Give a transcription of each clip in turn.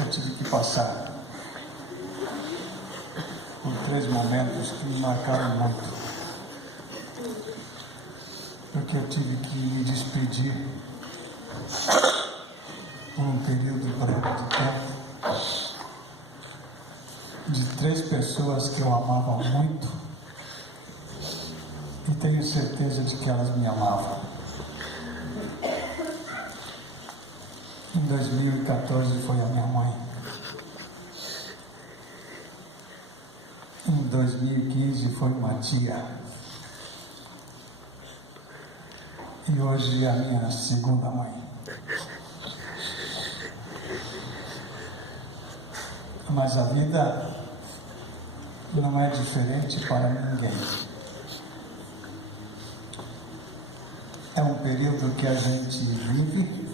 eu tive que passar por 3 momentos que me marcaram muito, porque eu tive que me despedir por um período breve de tempo de 3 pessoas que eu amava muito e tenho certeza de que elas me amavam. Em 2014 foi a minha mãe. Em 2015 foi uma tia. E hoje é a minha segunda mãe. Mas a vida não é diferente para ninguém. É um período que a gente vive.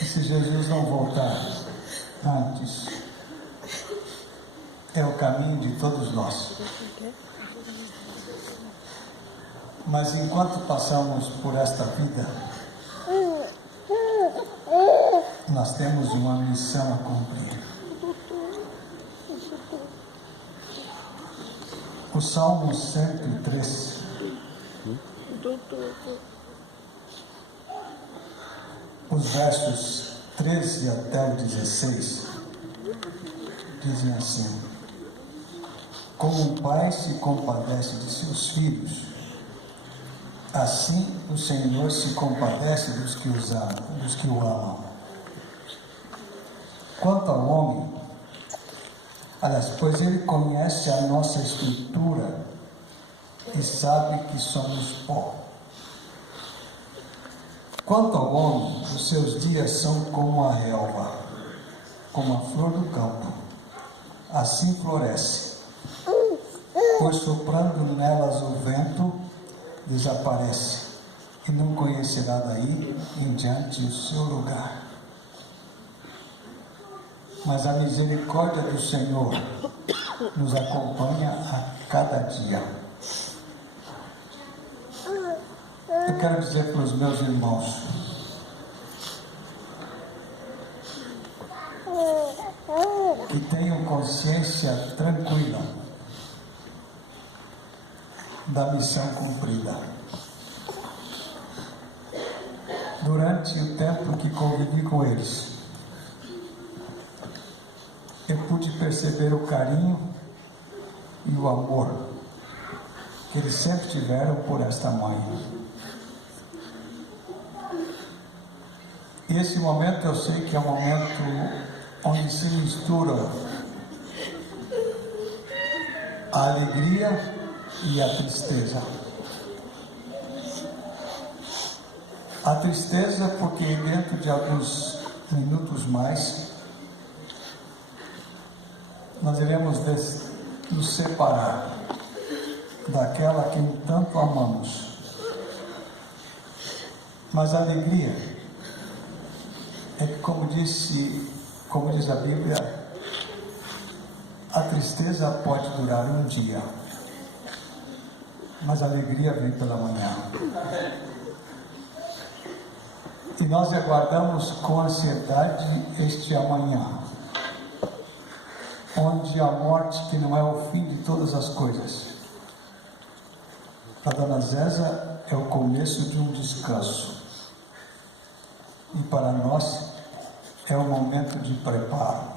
E se Jesus não voltar antes, é o caminho de todos nós. Mas enquanto passamos por esta vida, nós temos uma missão a cumprir. O Salmo 103 os versos 13 até o 16 dizem assim: como um pai se compadece de seus filhos, assim o Senhor se compadece dos que o amam. Quanto ao homem, pois ele conhece a nossa estrutura e sabe que somos pó. Quanto ao homem, os seus dias são como a relva, como a flor do campo, assim floresce, pois soprando nelas o vento, desaparece, e não conhecerá daí em diante o seu lugar. Mas a misericórdia do Senhor nos acompanha a cada dia. Eu quero dizer para os meus irmãos, que tenham consciência tranquila da missão cumprida. Durante o tempo que convivi com eles, eu pude perceber o carinho e o amor que eles sempre tiveram por esta mãe. E esse momento eu sei que é um momento onde se mistura a alegria e a tristeza. A tristeza porque dentro de alguns minutos mais nós iremos nos separar daquela a quem tanto amamos. Mas a alegria é que, como diz a Bíblia, a tristeza pode durar um dia, mas a alegria vem pela manhã. E nós aguardamos com ansiedade este amanhã, onde a morte, que não é o fim de todas as coisas, para Dona Zéza é o começo de um descanso. E para nós é um momento de preparo.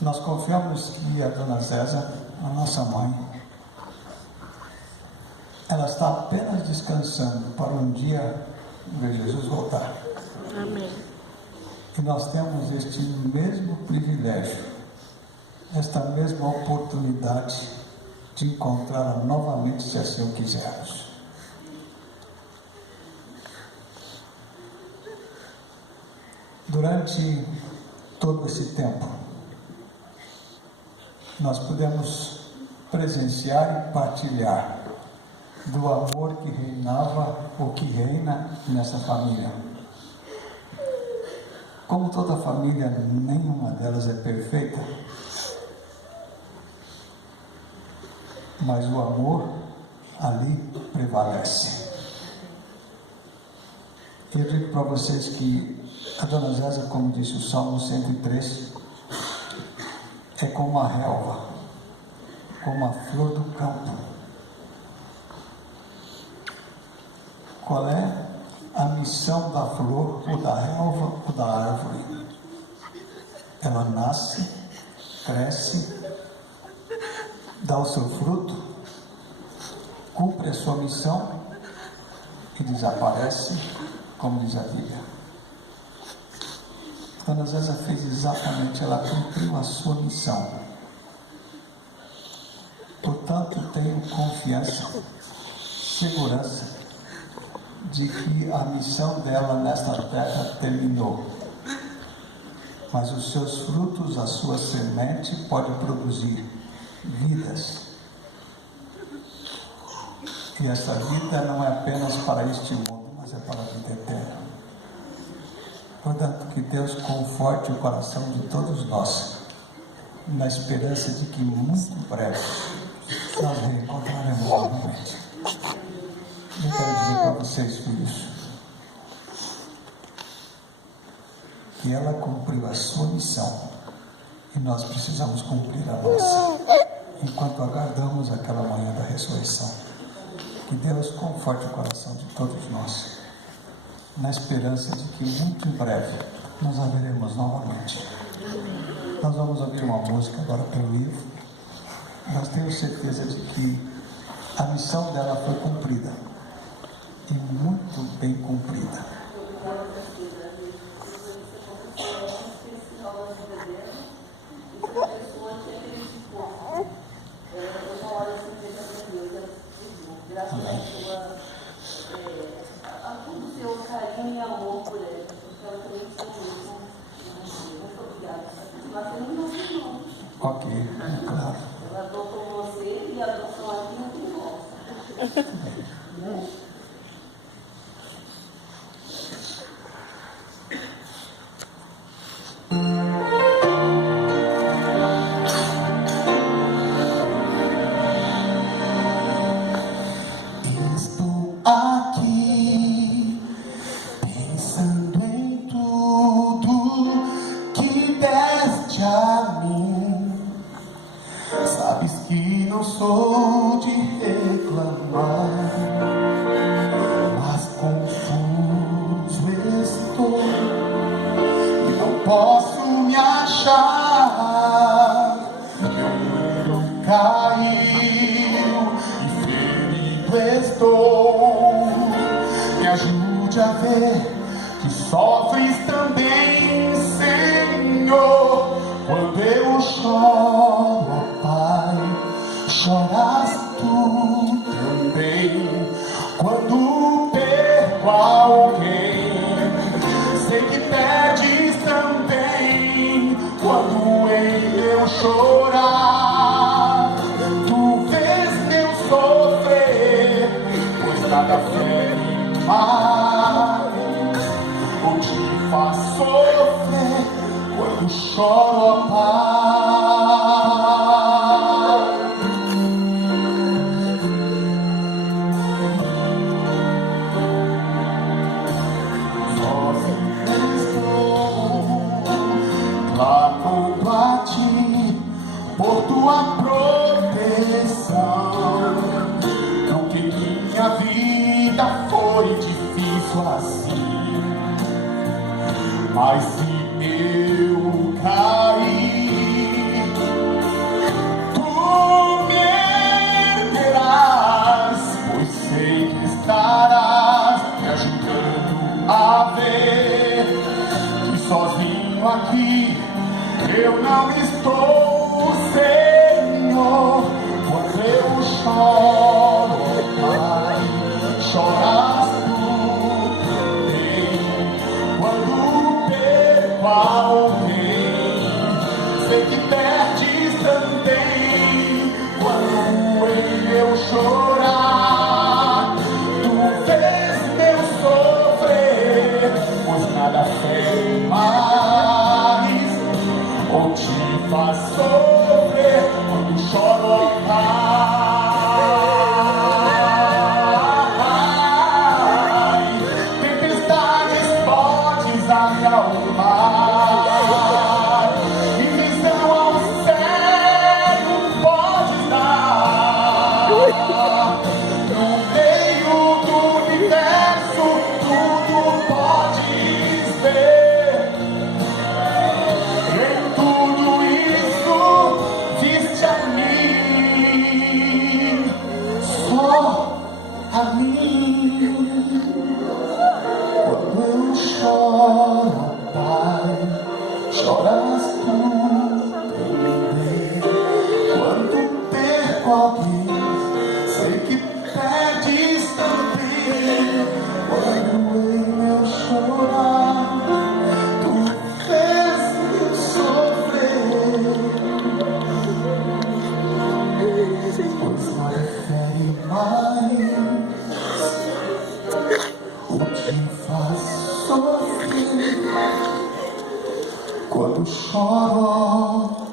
Nós confiamos que a Dona Zéza, a nossa mãe, ela está apenas descansando para um dia ver Jesus voltar. Amém. E nós temos este mesmo privilégio, esta mesma oportunidade de encontrá-la novamente, se assim o quisermos. Durante todo esse tempo, nós pudemos presenciar e partilhar do amor que reinava ou que reina nessa família. Como toda família, nenhuma delas é perfeita, mas o amor ali prevalece. Eu digo para vocês que a Dona Zésia, como disse o Salmo 103, é como a relva, como a flor do campo. Qual é a missão da flor, ou da relva, ou da árvore? Ela nasce, cresce, dá o seu fruto, cumpre a sua missão e desaparece, como diz a Bíblia. Dona Zésia fez exatamente, ela cumpriu a sua missão. Portanto, tenho confiança, segurança de que a missão dela nesta terra terminou. Mas os seus frutos, a sua semente pode produzir vidas. E essa vida não é apenas para este mundo, mas é para a vida eterna. Portanto, que Deus conforte o coração de todos nós, na esperança de que muito breve nós reencontraremos novamente. Eu quero dizer para vocês, filhos, que ela cumpriu a sua missão e nós precisamos cumprir a nossa, enquanto aguardamos aquela manhã da ressurreição. Que Deus conforte o coração de todos nós, na esperança de que muito em breve nós a veremos novamente. Nós vamos ouvir uma música agora pelo livro. Nós temos certeza de que a missão dela foi cumprida, e muito bem cumprida. Carinho e amor por ela. Ela também muito obrigada. Mas tem muitos irmãos. Ok, claro. Ela adotou você e a adoção aqui não tem volta. Estou aqui pensando em tudo que deste a mim. Sabes que não sou de reclamar, mas confuso estou e não posso me achar. Meu mundo caiu e ferido estou. Me ajude a ver que sofres também, Senhor. Quando eu choro, ó Pai, choras tu também. Quando perco alguém, sei que perdes também. Quando em meu chorar, tu vês meu sofrer, pois nada fere mais ou te faz sofrer quando choro, ó Pai. Sozinho estou, clamando a ti por tua proteção. Não que minha vida foi difícil assim, mas se eu cair, tu me erguerás, pois sei que estarás me ajudando a ver que sozinho aqui eu não estou, Senhor. Quando eu choro, Pai, choras tu também. Quando perco alguém, sei que perdes também. Quando em meu chorar, tu vês meu sofrer, pois nada fere mais ou te faz sofrer quando choro, ó Pai. Quando eu choro, Pai, choras tu também. Quando perco alguém, sei que perdes também. Quando em meu chorar, tu fez-me sofrer. Pois nada fere mais o que faz sofrer. Quando choro,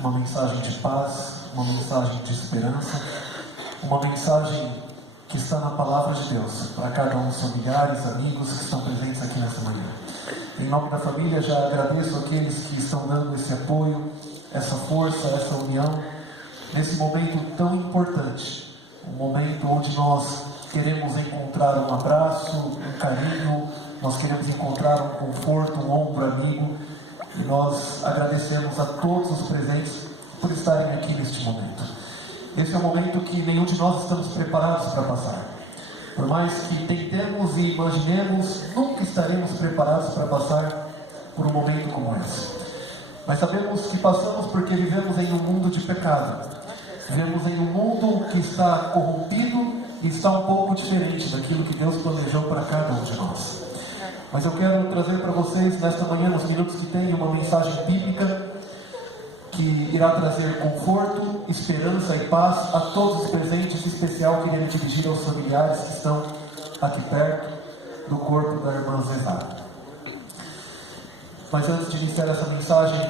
uma mensagem de paz, uma mensagem de esperança, uma mensagem que está na palavra de Deus para cada um dos familiares, amigos que estão presentes aqui nessa manhã. Em nome da família, já agradeço aqueles que estão dando esse apoio, essa força, essa união, nesse momento tão importante, um momento onde nós queremos encontrar um abraço, um carinho, nós queremos encontrar um conforto, um ombro amigo, e nós agradecemos a todos os presentes por estarem aqui neste momento. Esse é um momento que nenhum de nós estamos preparados para passar. Por mais que tentemos e imaginemos, nunca estaremos preparados para passar por um momento como esse. Mas sabemos que passamos porque vivemos em um mundo de pecado. Vivemos em um mundo que está corrompido e está um pouco diferente daquilo que Deus planejou para cada um de nós. Mas eu quero trazer para vocês, nesta manhã, nos minutos que tem, uma mensagem bíblica que irá trazer conforto, esperança e paz a todos os presentes, em especial queria dirigir aos familiares que estão aqui perto do corpo da irmã Zezá. Mas antes de iniciar essa mensagem,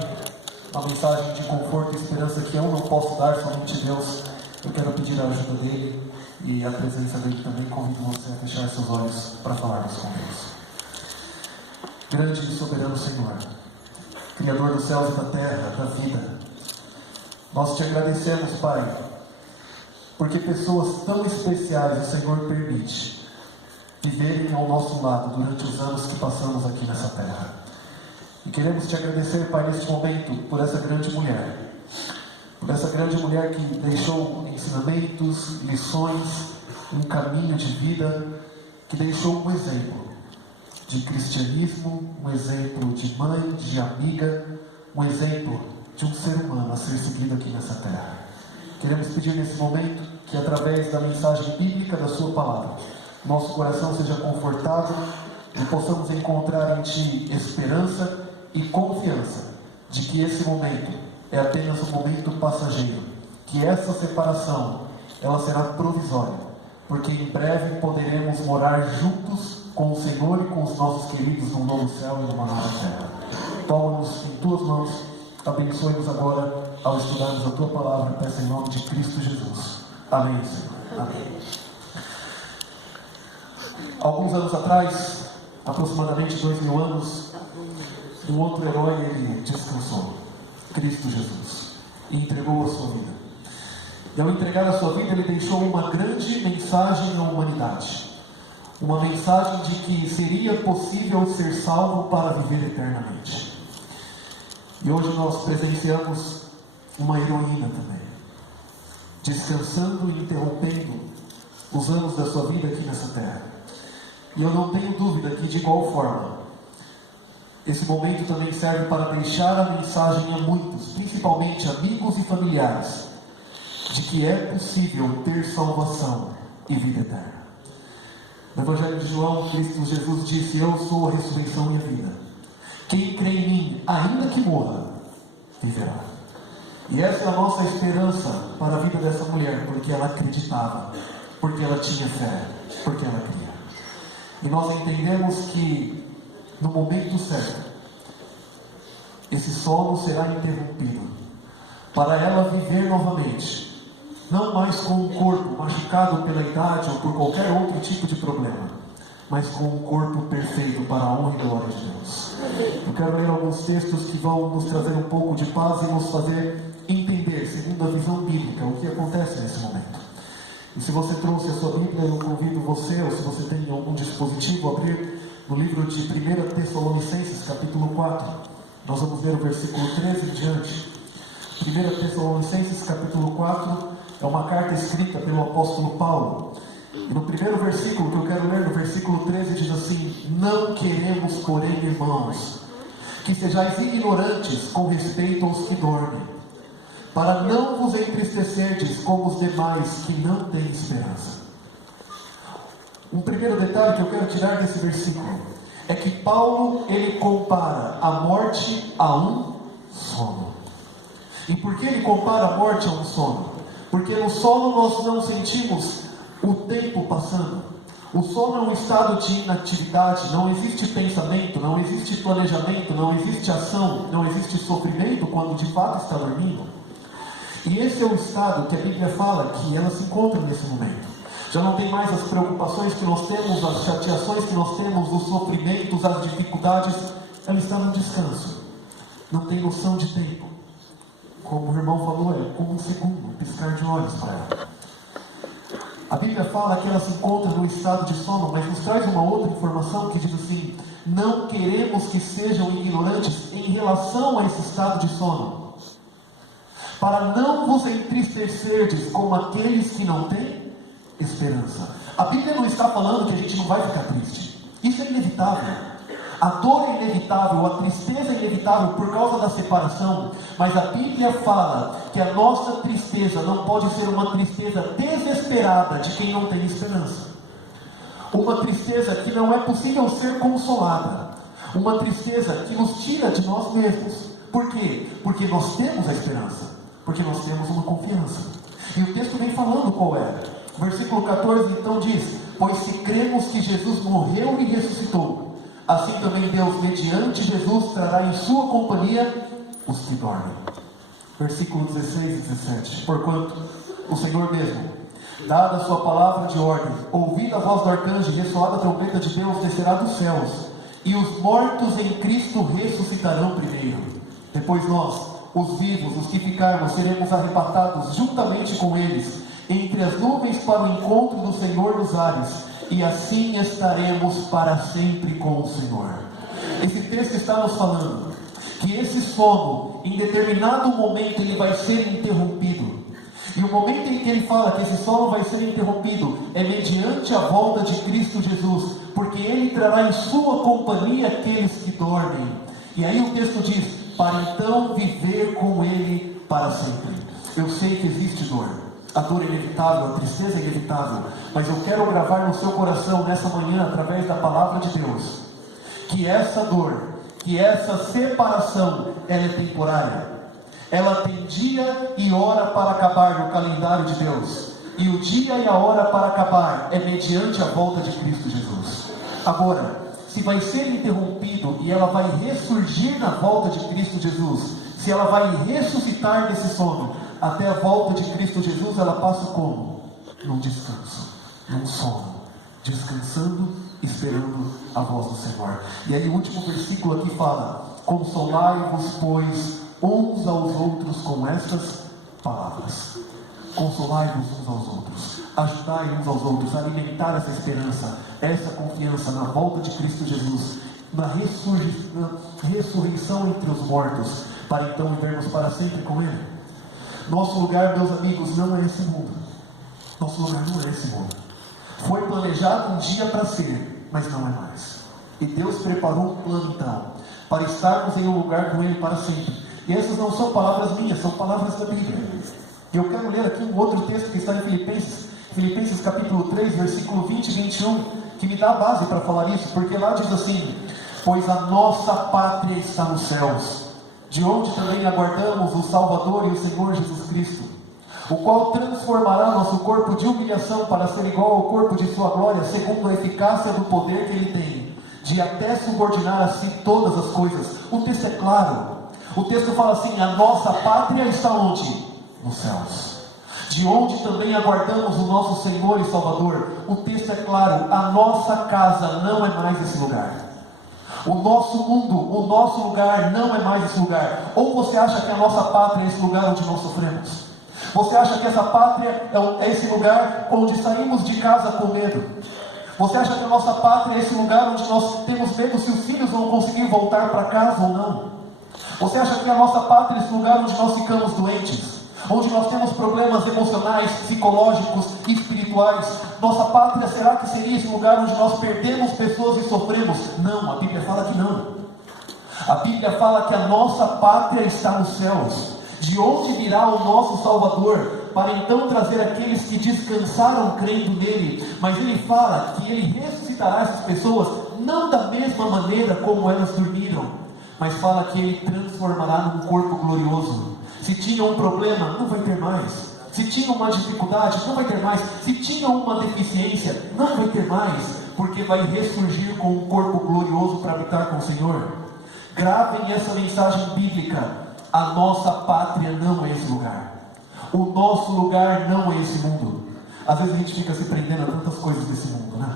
uma mensagem de conforto e esperança que eu não posso dar, somente Deus, eu quero pedir a ajuda dele e a presença dele também. Convido você a fechar seus olhos para falarmos com Deus. Grande e soberano Senhor, Criador dos céus e da terra, da vida, nós te agradecemos, Pai, porque pessoas tão especiais o Senhor permite viverem ao nosso lado durante os anos que passamos aqui nessa terra. E queremos te agradecer, Pai, neste momento, por essa grande mulher que deixou ensinamentos, lições, um caminho de vida, que deixou um exemplo de cristianismo, um exemplo de mãe, de amiga, um exemplo de um ser humano a ser seguido aqui nessa terra. Queremos pedir nesse momento que, através da mensagem bíblica da sua palavra, nosso coração seja confortado e possamos encontrar em Ti esperança e confiança de que esse momento é apenas um momento passageiro, que essa separação ela será provisória, porque em breve poderemos morar juntos com o Senhor e com os nossos queridos num novo céu e numa nova terra. Toma-nos em Tuas mãos, abençoe-nos agora ao estudarmos a Tua palavra, peço em nome de Cristo Jesus. Amém, Senhor. Amém. Alguns anos atrás, aproximadamente 2000 anos, um outro herói ele descansou, Cristo Jesus, e entregou a sua vida. E ao entregar a sua vida, ele deixou uma grande mensagem à humanidade. Uma mensagem de que seria possível ser salvo para viver eternamente. E hoje nós presenciamos uma heroína também, descansando e interrompendo os anos da sua vida aqui nessa terra. E eu não tenho dúvida que, de igual forma, esse momento também serve para deixar a mensagem a muitos, principalmente amigos e familiares, de que é possível ter salvação e vida eterna. No Evangelho de João, Cristo Jesus disse: eu sou a ressurreição e a vida. Quem crê em mim, ainda que morra, viverá. E essa é a nossa esperança para a vida dessa mulher, porque ela acreditava, porque ela tinha fé, porque ela cria. E nós entendemos que, no momento certo, esse sono será interrompido, para ela viver novamente não mais com um corpo machucado pela idade ou por qualquer outro tipo de problema, mas com um corpo perfeito para a honra e glória de Deus. Eu quero ler alguns textos que vão nos trazer um pouco de paz e nos fazer entender, segundo a visão bíblica, o que acontece nesse momento. E se você trouxe a sua Bíblia, eu convido você, ou se você tem algum dispositivo, a abrir no livro de 1 Tessalonicenses, capítulo 4. Nós vamos ler o versículo 13 em diante. 1 Tessalonicenses, capítulo 4, é uma carta escrita pelo apóstolo Paulo. E no primeiro versículo que eu quero ler, no versículo 13, diz assim: não queremos, porém, irmãos, que sejais ignorantes com respeito aos que dormem, para não vos entristecerdes como os demais que não têm esperança. Um primeiro detalhe que eu quero tirar desse versículo é que Paulo, ele compara a morte a um sono. E por que ele compara a morte a um sono? Porque no sono nós não sentimos o tempo passando. O sono é um estado de inatividade, não existe pensamento, não existe planejamento, não existe ação, não existe sofrimento quando de fato está dormindo. E esse é o estado que a Bíblia fala que ela se encontra nesse momento. Já não tem mais as preocupações que nós temos, as chateações que nós temos, os sofrimentos, as dificuldades. Ela está no descanso. Não tem noção de tempo. Como o irmão falou, é como um segundo, um piscar de olhos para ela. A Bíblia fala que ela se encontra no estado de sono, mas nos traz uma outra informação que diz assim: não queremos que sejam ignorantes em relação a esse estado de sono, para não vos entristecerdes como aqueles que não têm esperança. A Bíblia não está falando que a gente não vai ficar triste. Isso é inevitável. A dor é inevitável, a tristeza é inevitável por causa da separação, mas a Bíblia fala que a nossa tristeza não pode ser uma tristeza desesperada de quem não tem esperança. Uma tristeza que não é possível ser consolada. Uma tristeza que nos tira de nós mesmos. Por quê? Porque nós temos a esperança. Porque nós temos uma confiança. E o texto vem falando qual é. O versículo 14 então diz: pois se cremos que Jesus morreu e ressuscitou, assim também Deus, mediante Jesus, trará em sua companhia os que dormem. Versículo 16 e 17. Porquanto o Senhor mesmo, dada a sua palavra de ordem, ouvida a voz do arcanjo e ressoada a trombeta de Deus, descerá dos céus, e os mortos em Cristo ressuscitarão primeiro. Depois nós, os vivos, os que ficarmos, seremos arrebatados juntamente com eles, entre as nuvens para o encontro do Senhor nos ares, e assim estaremos para sempre com o Senhor. Esse texto está nos falando que esse sono, em determinado momento, ele vai ser interrompido. E o momento em que ele fala que esse sono vai ser interrompido é mediante a volta de Cristo Jesus, porque ele trará em sua companhia aqueles que dormem. E aí o texto diz: para então viver com ele para sempre. Eu sei que existe dor. A dor é inevitável, a tristeza é inevitável, mas eu quero gravar no seu coração nessa manhã, através da palavra de Deus, que essa dor, que essa separação, ela é temporária. Ela tem dia e hora para acabar no calendário de Deus, e o dia e a hora para acabar é mediante a volta de Cristo Jesus. Agora, se vai ser interrompido e ela vai ressurgir na volta de Cristo Jesus, se ela vai ressuscitar desse sono, até a volta de Cristo Jesus, ela passa como? Num descanso, num sono, descansando, esperando a voz do Senhor. E aí o último versículo aqui fala: consolai-vos, pois, uns aos outros com estas palavras. Consolai-vos uns aos outros, ajudai uns aos outros a alimentar essa esperança, essa confiança na volta de Cristo Jesus, na ressurreição entre os mortos, para então vivermos para sempre com Ele. Nosso lugar, meus amigos, não é esse mundo. Nosso lugar não é esse mundo. Foi planejado um dia para ser, mas não é mais. E Deus preparou um plano então, para estarmos em um lugar com Ele para sempre. E essas não são palavras minhas, são palavras da Bíblia. E eu quero ler aqui um outro texto que está em Filipenses capítulo 3, versículo 20 e 21, que me dá a base para falar isso, porque lá diz assim: pois a nossa pátria está nos céus, de onde também aguardamos o Salvador e o Senhor Jesus Cristo, o qual transformará nosso corpo de humilhação para ser igual ao corpo de sua glória, segundo a eficácia do poder que Ele tem, de até subordinar a si todas as coisas. O texto é claro. O texto fala assim: a nossa pátria está onde? Nos céus. de onde também aguardamos o nosso Senhor e Salvador. O texto é claro: a nossa casa não é mais esse lugar. O nosso mundo, o nosso lugar não é mais esse lugar. Ou você acha que a nossa pátria é esse lugar onde nós sofremos? Você acha que essa pátria é esse lugar onde saímos de casa com medo? Você acha que a nossa pátria é esse lugar onde nós temos medo se os filhos vão conseguir voltar para casa ou não? Você acha que a nossa pátria é esse lugar onde nós ficamos doentes? Onde nós temos problemas emocionais, psicológicos e espirituais? Nossa pátria, será que seria esse lugar onde nós perdemos pessoas e sofremos? Não, a Bíblia fala que não. A Bíblia fala que a nossa pátria está nos céus, de onde virá o nosso Salvador, para então trazer aqueles que descansaram crendo nele. Mas ele fala que ele ressuscitará essas pessoas, não da mesma maneira como elas dormiram, mas fala que ele transformará num corpo glorioso. Se tinha um problema, não vai ter mais. Se tinha uma dificuldade, não vai ter mais. Se tinha uma deficiência, não vai ter mais, porque vai ressurgir com um corpo glorioso para habitar com o Senhor. Gravem essa mensagem bíblica: a nossa pátria não é esse lugar. O nosso lugar não é esse mundo. Às vezes a gente fica se prendendo a tantas coisas desse mundo, né?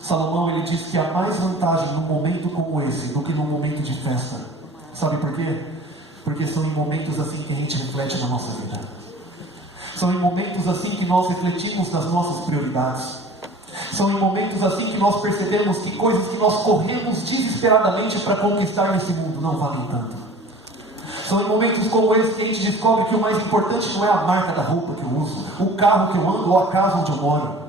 Salomão, ele diz que há mais vantagem num momento como esse do que num momento de festa. Sabe por quê? Porque são em momentos assim que a gente reflete na nossa vida. São em momentos assim que nós refletimos nas nossas prioridades. São em momentos assim que nós percebemos que coisas que nós corremos desesperadamente para conquistar nesse mundo não valem tanto. São em momentos como esse que a gente descobre que o mais importante não é a marca da roupa que eu uso, o carro que eu ando ou a casa onde eu moro.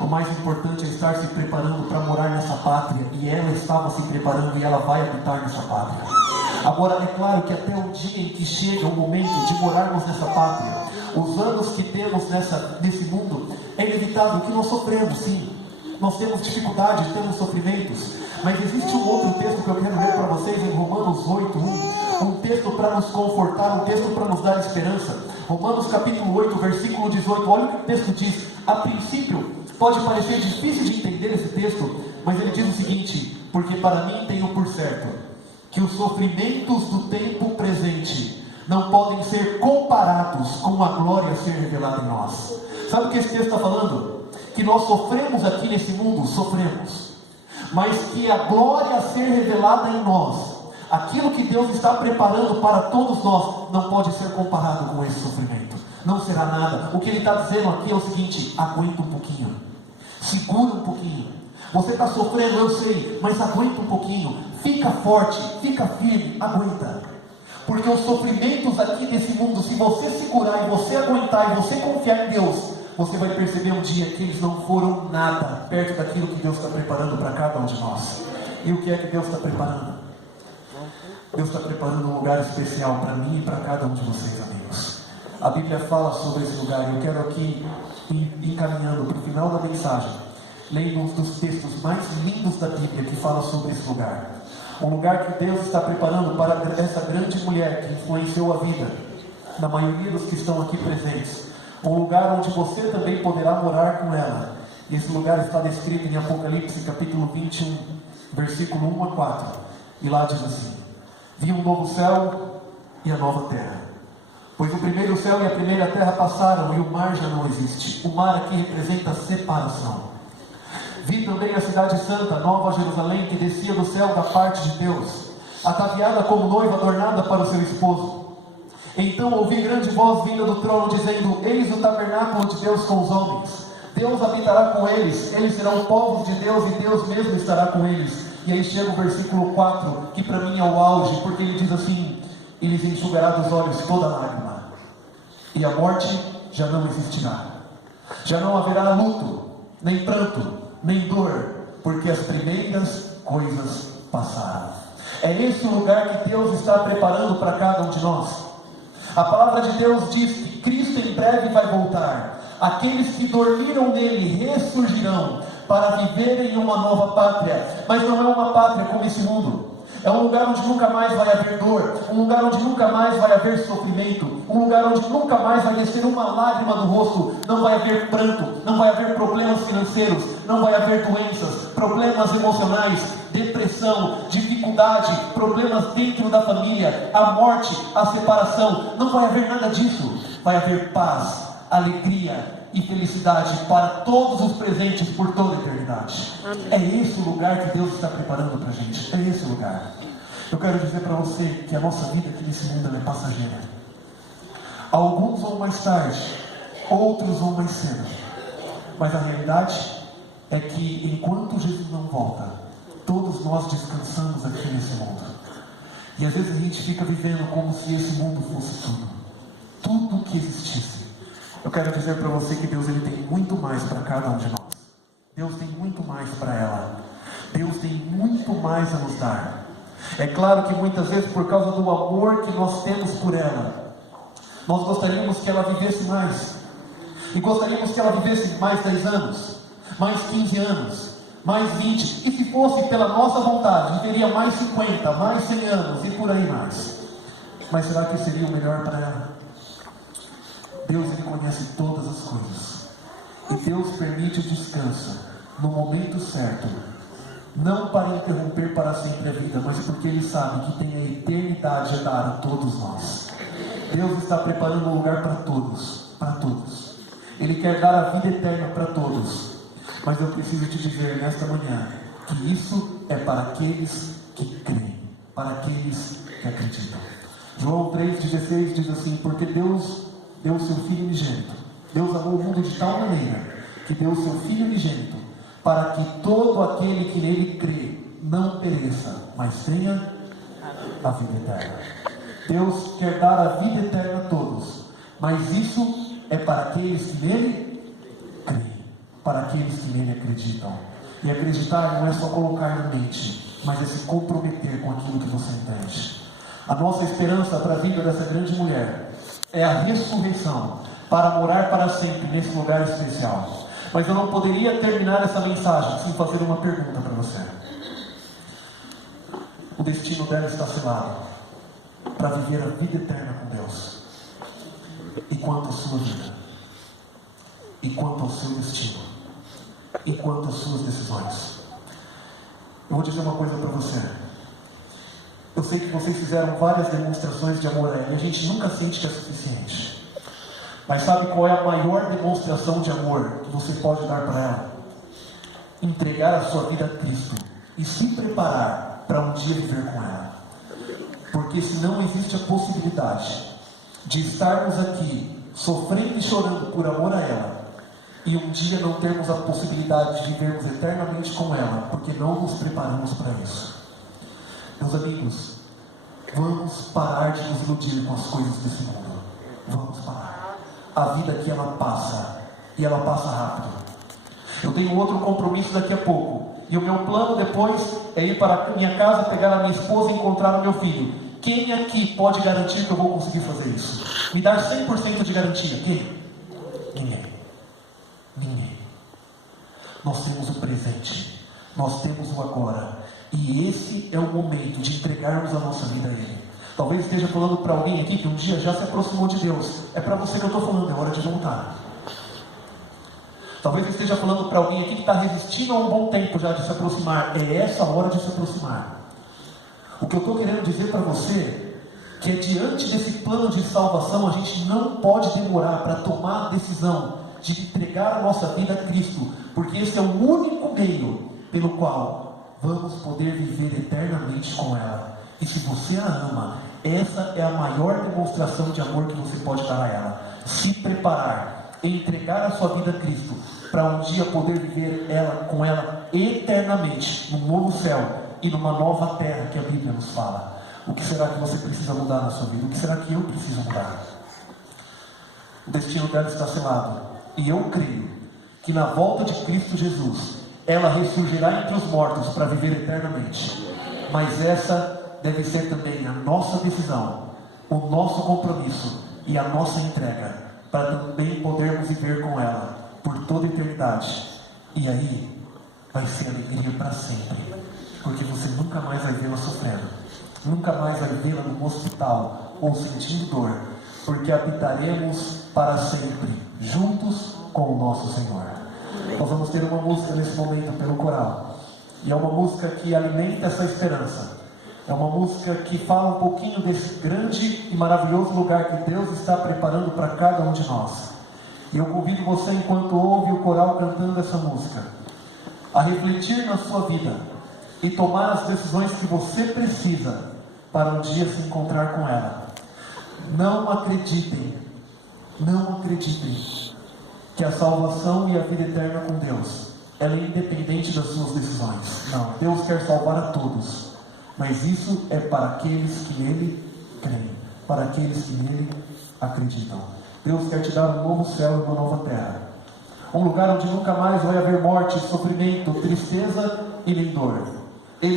O mais importante é estar se preparando para morar nessa pátria, e ela estava se preparando e ela vai habitar nessa pátria. Agora, é claro que até o dia em que chega o momento de morarmos nessa pátria, os anos que temos nesse mundo, é inevitável que nós sofremos, sim. Nós temos dificuldades, temos sofrimentos. Mas existe um outro texto que eu quero ler para vocês em Romanos 8:1. Um texto para nos confortar, um texto para nos dar esperança. Romanos capítulo 8, versículo 18. Olha o que o texto diz. A princípio, pode parecer difícil de entender esse texto, mas ele diz o seguinte: porque para mim tenho por certo que os sofrimentos do tempo presente não podem ser comparados com a glória a ser revelada em nós. Sabe o que esse texto está falando? Que nós sofremos aqui nesse mundo, sofremos, mas que a glória a ser revelada em nós, aquilo que Deus está preparando para todos nós, não pode ser comparado com esse sofrimento. Não será nada. O que ele está dizendo aqui é o seguinte: aguenta um pouquinho, segura um pouquinho. Você está sofrendo, eu sei, mas aguenta um pouquinho. Fica forte, fica firme, aguenta. Porque os sofrimentos aqui desse mundo, se você segurar e você aguentar e você confiar em Deus, você vai perceber um dia que eles não foram nada perto daquilo que Deus está preparando para cada um de nós. E o que é que Deus está preparando? Deus está preparando um lugar especial para mim e para cada um de vocês, amigos. A Bíblia fala sobre esse lugar, e eu quero aqui, encaminhando para o final da mensagem, ler um dos textos mais lindos da Bíblia que fala sobre esse lugar. Um lugar que Deus está preparando para essa grande mulher que influenciou a vida da maioria dos que estão aqui presentes. Um lugar onde você também poderá morar com ela. Esse lugar está descrito em Apocalipse capítulo 21, versículo 1 a 4. E lá diz assim: vi um novo céu e a nova terra, pois o primeiro céu e a primeira terra passaram e o mar já não existe. O mar aqui representa separação. Vi também a cidade santa, Nova Jerusalém, que descia do céu da parte de Deus, ataviada como noiva adornada para o seu esposo. Então ouvi grande voz vinda do trono, dizendo: eis o tabernáculo de Deus com os homens. Deus habitará com eles, eles serão povos de Deus e Deus mesmo estará com eles. E aí chega o versículo 4, que para mim é o auge, porque ele diz assim: e lhes enxugará dos olhos toda lágrima, e a morte já não existirá. Já não haverá luto, nem pranto, nem dor, porque as primeiras coisas passaram. É esse o lugar que Deus está preparando para cada um de nós. A palavra de Deus diz que Cristo em breve vai voltar. Aqueles que dormiram nele ressurgirão para viverem em uma nova pátria. Mas não é uma pátria como esse mundo. É um lugar onde nunca mais vai haver dor, um lugar onde nunca mais vai haver sofrimento, um lugar onde nunca mais vai descer uma lágrima do rosto, não vai haver pranto, não vai haver problemas financeiros, não vai haver doenças, problemas emocionais, depressão, dificuldade, problemas dentro da família, a morte, a separação, não vai haver nada disso. vai haver paz, alegria e felicidade para todos os presentes por toda a eternidade. Amém. É esse o lugar que Deus está preparando para a gente. É esse o lugar. Eu quero dizer para você que a nossa vida aqui nesse mundo ela é passageira. Alguns vão mais tarde, outros vão mais cedo. Mas a realidade é que enquanto Jesus não volta, todos nós descansamos aqui nesse mundo. E às vezes a gente fica vivendo como se esse mundo fosse tudo. Tudo que existisse. Eu quero dizer para você que Deus ele tem muito mais para cada um de nós. Deus tem muito mais para ela. Deus tem muito mais a nos dar. É claro que muitas vezes por causa do amor que nós temos por ela, nós gostaríamos que ela vivesse mais. E gostaríamos que ela vivesse mais 10 anos, mais 15 anos, mais 20. E se fosse pela nossa vontade, viveria mais 50, mais 100 anos e por aí mais. Mas será que seria o melhor para ela? Deus ele conhece todas as coisas. E Deus permite o descanso no momento certo. Não para interromper para sempre a vida, mas porque Ele sabe que tem a eternidade a dar a todos nós. Deus está preparando um lugar para todos, para todos. Ele quer dar a vida eterna para todos. Mas eu preciso te dizer nesta manhã que isso é para aqueles que creem, para aqueles que acreditam. João 3,16 diz assim: porque Deus deu o seu Filho unigênito. Deus amou o mundo de tal maneira que deu o seu Filho unigênito, para que todo aquele que nele crê não pereça, mas tenha a vida eterna. Deus quer dar a vida eterna a todos, mas isso é para aqueles que nele creem, para aqueles que nele acreditam. E acreditar não é só colocar na mente, mas é se comprometer com aquilo que você entende. A nossa esperança para a vida dessa grande mulher é a ressurreição, para morar para sempre nesse lugar especial. Mas eu não poderia terminar essa mensagem sem fazer uma pergunta para você. O destino dela está selado para viver a vida eterna com Deus. E quanto à sua vida? E quanto ao seu destino? E quanto às suas decisões? Eu vou dizer uma coisa para você. Eu sei que vocês fizeram várias demonstrações de amor a Ele. A gente nunca sente que é suficiente. Mas sabe qual é a maior demonstração de amor que você pode dar para ela? Entregar a sua vida a Cristo e se preparar para um dia viver com ela. Porque senão existe a possibilidade de estarmos aqui sofrendo e chorando por amor a ela e um dia não termos a possibilidade de vivermos eternamente com ela, porque não nos preparamos para isso. Meus amigos, vamos parar de nos iludir com as coisas desse mundo. Vamos parar. A vida aqui ela passa, e ela passa rápido. Eu tenho outro compromisso daqui a pouco, e o meu plano depois é ir para a minha casa, pegar a minha esposa e encontrar o meu filho. Quem aqui pode garantir que eu vou conseguir fazer isso? Me dar 100% de garantia? Quem? Ninguém. Ninguém. Nós temos o presente, nós temos o agora, e esse é o momento de entregarmos a nossa vida a Ele. Talvez esteja falando para alguém aqui que um dia já se aproximou de Deus. É para você que eu estou falando, é hora de voltar. Talvez esteja falando para alguém aqui que está resistindo a um bom tempo já de se aproximar. É essa hora de se aproximar. O que eu estou querendo dizer para você, que é diante desse plano de salvação, a gente não pode demorar para tomar a decisão de entregar a nossa vida a Cristo, porque esse é o único meio pelo qual vamos poder viver eternamente com ela. E se você a ama, essa é a maior demonstração de amor que você pode dar a ela. Se preparar, entregar a sua vida a Cristo, para um dia poder viver com ela eternamente, num novo céu e numa nova terra que a Bíblia nos fala. O que será que você precisa mudar na sua vida? O que será que eu preciso mudar? O destino dela está selado. E eu creio que na volta de Cristo Jesus, ela ressurgirá entre os mortos para viver eternamente. Mas essa deve ser também a nossa decisão, o nosso compromisso e a nossa entrega, para também podermos viver com ela por toda a eternidade. E aí vai ser alegria para sempre, porque você nunca mais vai vê-la sofrendo, nunca mais vai vê-la no hospital ou sentindo dor, porque habitaremos para sempre juntos com o nosso Senhor. Nós vamos ter uma música nesse momento pelo coral, e é uma música que alimenta essa esperança. É uma música que fala um pouquinho desse grande e maravilhoso lugar que Deus está preparando para cada um de nós. E eu convido você, enquanto ouve o coral cantando essa música, a refletir na sua vida e tomar as decisões que você precisa para um dia se encontrar com ela. Não acreditem que a salvação e a vida eterna com Deus, ela é independente das suas decisões. Não, Deus quer salvar a todos, mas isso é para aqueles que nele creem, para aqueles que nele acreditam. Deus quer te dar um novo céu e uma nova terra, um lugar onde nunca mais vai haver morte, sofrimento, tristeza e nem dor.